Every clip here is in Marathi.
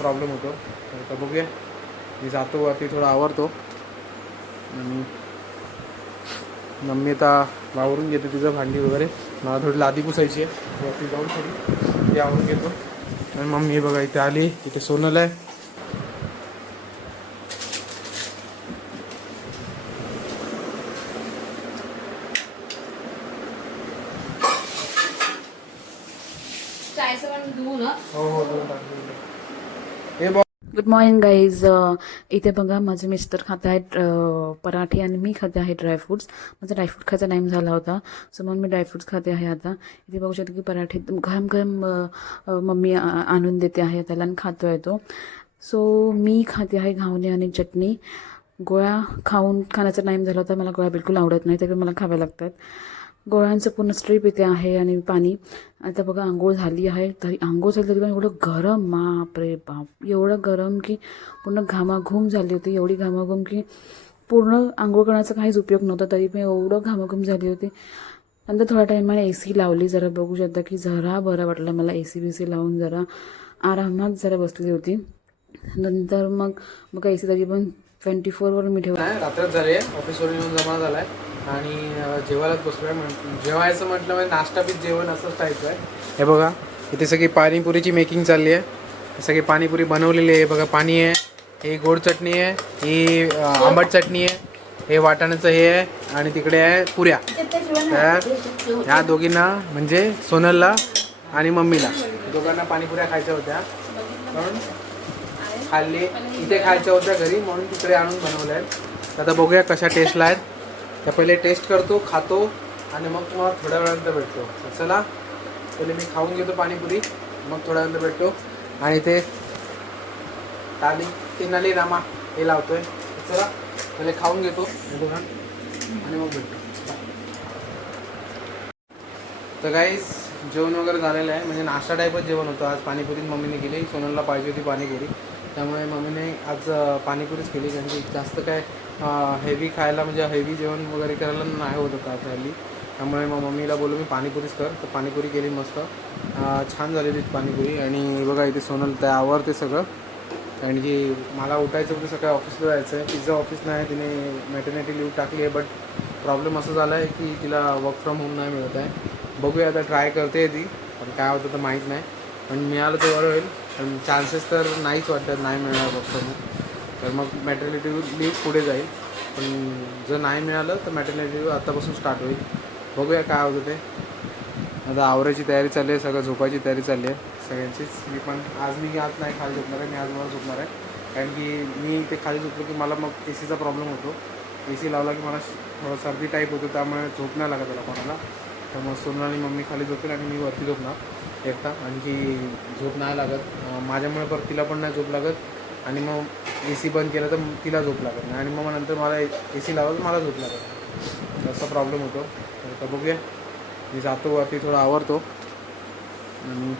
प्रॉब्लेम होतो. तर आता बघूया. मी जातो वरती थोडा आवरतो. आणि मम्मी आता वावरून घेते तिचं भांडी वगैरे. मला थोडी लादी पुसायची आहे. वरती जाऊन थोडी ती आवरून घेतो. आणि मम्मी बघा इथे आली. इथे सोनल आहे चायचं पण घेऊ ना हो हो दोन टाकले. हे गुड मॉर्निंग गाईज इथे बघा माझे मिस्टर खात आहेत पराठे आणि मी खाते आहे ड्रायफ्रुट्स माझा ड्रायफ्रूट खायचा टाईम झाला होता सो म्हणून मी ड्रायफ्रूट्स खाते आहे आता. इथे बघू शकतो की पराठे गरम गरम मम्मी आणून देते आहे त्याला आणि खातो आहे तो. सो मी खाते आहे घावणे आणि चटणी. गोळ्या खाऊन खाण्याचा टाईम झाला होता मला गोळ्या बिलकुल आवडत नाही तरी मला खाव्या लागतात. गोळ्यांचं पूर्ण स्ट्रीप इथे आहे आणि पाणी. आता बघा आंघोळ झाली आहे. तरी आंघोळ झाली तरी पण एवढं गरम माप रे बाप. एवढं गरम की पूर्ण घामाघूम झाली होती. एवढी घामाघूम की पूर्ण आंघोळ करण्याचा काहीच उपयोग नव्हता. तरी पण एवढं घामाघूम झाली होती. नंतर थोड्या टाईमाने ए सी लावली. जरा बघू शकता की जरा बरं वाटलं मला ए सी बी सी लावून. जरा आरामात जरा बसली होती. नंतर मग मग ए सी तरी पण ट्वेंटी फोरवर मी ठेवला. रात्रच झाली आहे. ऑफिसवरून येऊन जमा झालाय. आणि जेवायलाच बसलोय म्हण जेवायचं म्हटलं म्हणजे नाश्ता बीच जेवण असंच टाईप आहे. हे बघा इथे सगळी पाणीपुरीची मेकिंग चालली आहे. सगळी पाणीपुरी बनवलेली आहे. बघा पाणी आहे ही गोड चटणी आहे ही आंबट चटणी आहे हे वाटाण्याचं हे आहे आणि तिकडे आहे पुऱ्या. तर ह्या दोघींना म्हणजे सोनलला आणि मम्मीला. दोघांना पाणीपुऱ्या खायच्या होत्या. म्हणून खाल्ली इथे खायच्या होत्या घरी म्हणून तिकडे आणून बनवल्या. आहेत आता बघूया कशा टेस्टला आहेत. तर पहिले टेस्ट करतो खातो आणि मग तुम्हाला थोड्या वेळानंतर भेटतो. तर चला पहिले मी खाऊन घेतो पाणीपुरी मग थोड्या वेळानंतर भेटतो. आणि ते ताली तिनाली रामा हे लावतो आहे चला पहिले खाऊन घेतो. आणि मग भेटतो. तर काहीच जेवण वगैरे झालेलं आहे. म्हणजे नाश्ता टाईपच जेवण होतं. आज पाणीपुरी मम्मीने केली. सोनलला पाहिजे होती पाणीपुरी. त्यामुळे मम्मीने आज पाणीपुरीच केली. कारण की जास्त काय हेवी खायला म्हणजे हेवी जेवण वगैरे करायला नाही होत होतं आता हल्ली त्यामुळे मग मम्मीला बोललो मी पाणीपुरीच कर. तर पाणीपुरी केली मस्त. छान छान झालेली पाणीपुरी. आणि बघा इथे सोनल ते आवडते सगळं. कारण की मला उठायचं होतं सकाळी ऑफिसला जायचं आहे. तिचं ऑफिस नाही तिने मॅटर्निटी लिव्ह टाकली आहे बट प्रॉब्लेम असं झाला आहे की तिला वर्क फ्रॉम होम नाही मिळत आहे. बघूया आता ट्राय करते ती. पण काय होतं तर माहीत नाही. पण मिळालं तर बरं होईल. पण चान्सेस तर नाहीच वाटतात नाही मिळणार वर्क फ्रॉम होम तर मग मॅटर्निटी लीव पुढे जाईल. पण जर नाही मिळालं तर मॅटर्निटी लीव आत्तापासून स्टार्ट होईल. बघूया काय होतं ते. आता आवरायची तयारी चालली आहे सगळं झोपायची तयारी चालली आहे. सगळ्यांचीच. मी पण आज मी आज नाही खाली झोपणार आहे मी आज मला झोपणार आहे. कारण की मी ते खाली झोपलो की मला मग ए सीचा प्रॉब्लेम होतो. ए सी लावला की मला थोडं सर्दी टाईप होतो त्यामुळे झोप नाही लागत त्याला कोणाला. त्यामुळे सोनल आणि मम्मी खाली झोपेल आणि मी वरती झोपणार एकटा. आणखी झोप नाही लागत. माझ्यामुळे परत तिला पण नाही झोप लागत. आणि मग ए सी बंद केलं तर तिला झोप लागत नाही. आणि मग नंतर मला ए सी लावलं तर मला झोप लागत असा प्रॉब्लेम होतो. तर आता बघूया. मी जातो वरती थोडं आवरतो. आणि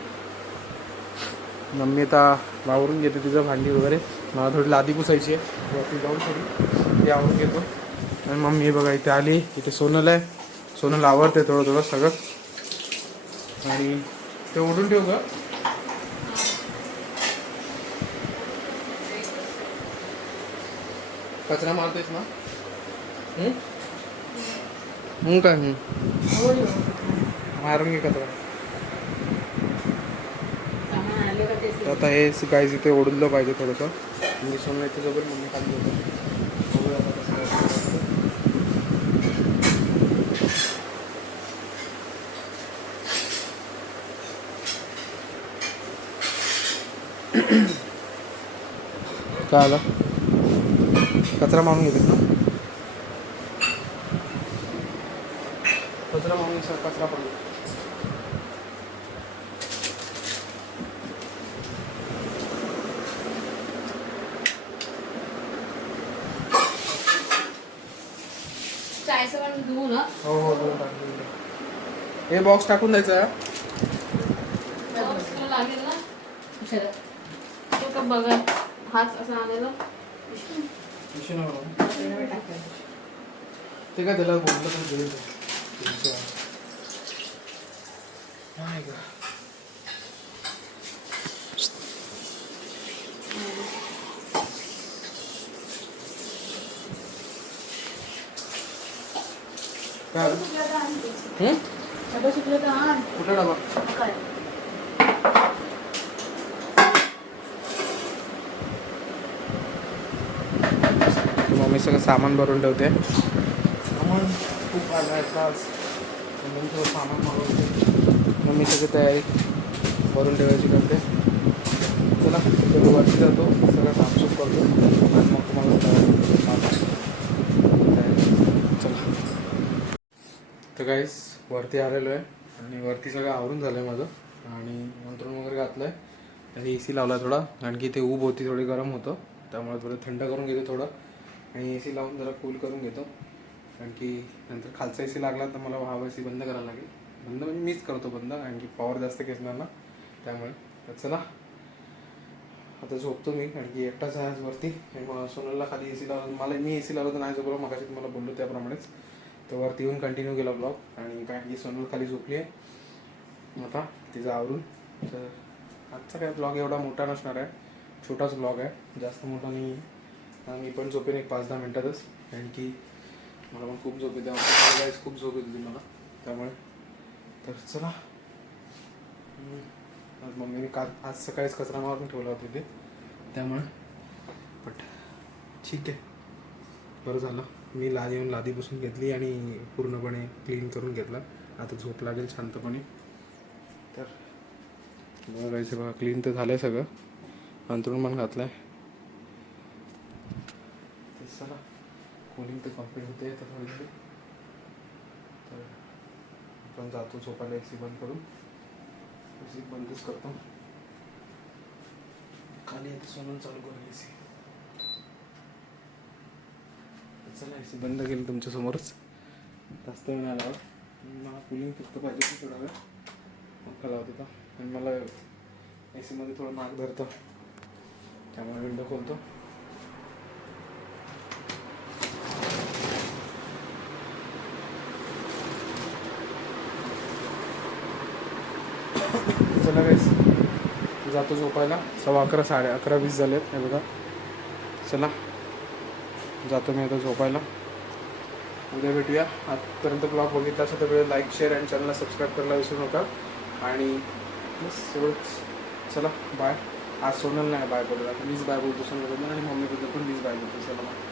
मम्मी आता वावरून घेते तिचं भांडी वगैरे. मला थोडी लादी पुसायची आहे. वरती जाऊन थोडी ती आवरून घेतो. आणि मम्मी बघा इथे आली. इथे सोनल आहे. सोनल आवडते थोडं थोडं सगळं. आणि ते ओढून ठेवू का कचरा मारतोयस ना? हं? काय? मारून घे कचरा. आता हे गाईज इथे ओढलं पाहिजे थोडंसं. मी सोनं इथे जवळ मम्मी खाली होतं. काय आलं? कचरा मारून घेते ना? कचरा मारून सर कचरा पडला. हो हो दे. हे बॉक्स टाकून द्यायचा. लागेल ना? बघा हात असा आलेला. మిషన్ తెగ తెలదు ఉండదు చేయదు ఇక కాదు కుట్టడమ్మా सगळं सामान भरून ठेवते. सामान खूप आलं आहे मम्मी थोडं सामान मागवते मम्मी सगळी तयारी भरून ठेवायची करते. चला वरती जातो. सगळं साफसूफ करतो. आणि मग तुम्हाला चला. तर काहीच वरती आलेलो आहे. आणि वरती सगळं आवरून झालं आहे माझं. आणि मंत्रण वगैरे घातलं आहे आणि ए सी लावला थोडा. कारण की ते ऊब होती थोडी गरम होतं. त्यामुळे थोडं थंड करून घेतो थोडं. आणि ए सी लावून जरा कूल करून घेतो. कारण की नंतर खालचा ए सी लागला तर मला हा ए सी बंद करावा लागेल. बंद म्हणजे मीच करतो बंद कारण की पॉवर जास्त घेतणार ना. त्यामुळे तर चला. आता झोपतो मी कारण की एकटाच आहे वरती. आणि मग सोनलला खाली ए सी लावलं मला मी ए सी लावलं तर नाही झोपलो मगाशी तुम्हाला बोललो त्याप्रमाणेच. तर वरती येऊन कंटिन्यू केला ब्लॉग आणि कारण की सोनल खाली झोपली आहे. आता तिचं आवरून. तर आजचा काय ब्लॉग एवढा मोठा नसणार आहे. छोटाच ब्लॉग आहे. जास्त मोठा नाही आहे. मी पण झोपेन एक पाच दहा मिनटातच. कारण की मला पण खूप झोप येते. गाईस खूप झोप येते मला. त्यामुळे. तर चला. आज मम्मीने काल आज सकाळीच कचरा मारून ठेवला होता तिथे. त्यामुळे. बट ठीक आहे. बरं झालं. मी लाद येऊन लादी बसून घेतली आणि पूर्णपणे क्लीन करून घेतला. आता झोप लागेल शांतपणे. तर बघायचं बघा क्लीन तर झालं आहे सगळं. अंतरून पण घातलं आहे चला. कूलिंग तर कंप्लीट होते आता थोडी थोडी. तर आपण जातो झोपायला ए सी बंद करून. ए सी बंदच करतो. खाली आता सोनून चालू करून ए सी चला ए सी बंद केली तुमच्यासमोरच जास्त वेळ आला मला कुलिंग फक्त पाहिजे होती थोडा वेळ. पंखा लावत होता आणि मला ए सीमध्ये थोडं नाक धरतं. त्यामुळे विंडो खोलतो. चला गाईस जातो झोपायला. सव्वा अकरा साडे अकरा वीस झालेत. हे बघा. चला. जातो मी आता झोपायला. उद्या भेटूया. आजपर्यंत ब्लॉग बघितला असेल तर वेळ लाईक शेअर आणि चॅनलला सबस्क्राईब करायला विसरू नका. आणि बस एवढंच. चला बाय आज सोनल नाही बाय बोलला. मीच बाय बोलतो सोनल आणि मम्मीबद्दल पण मीच बाय बोलतो. चला बाय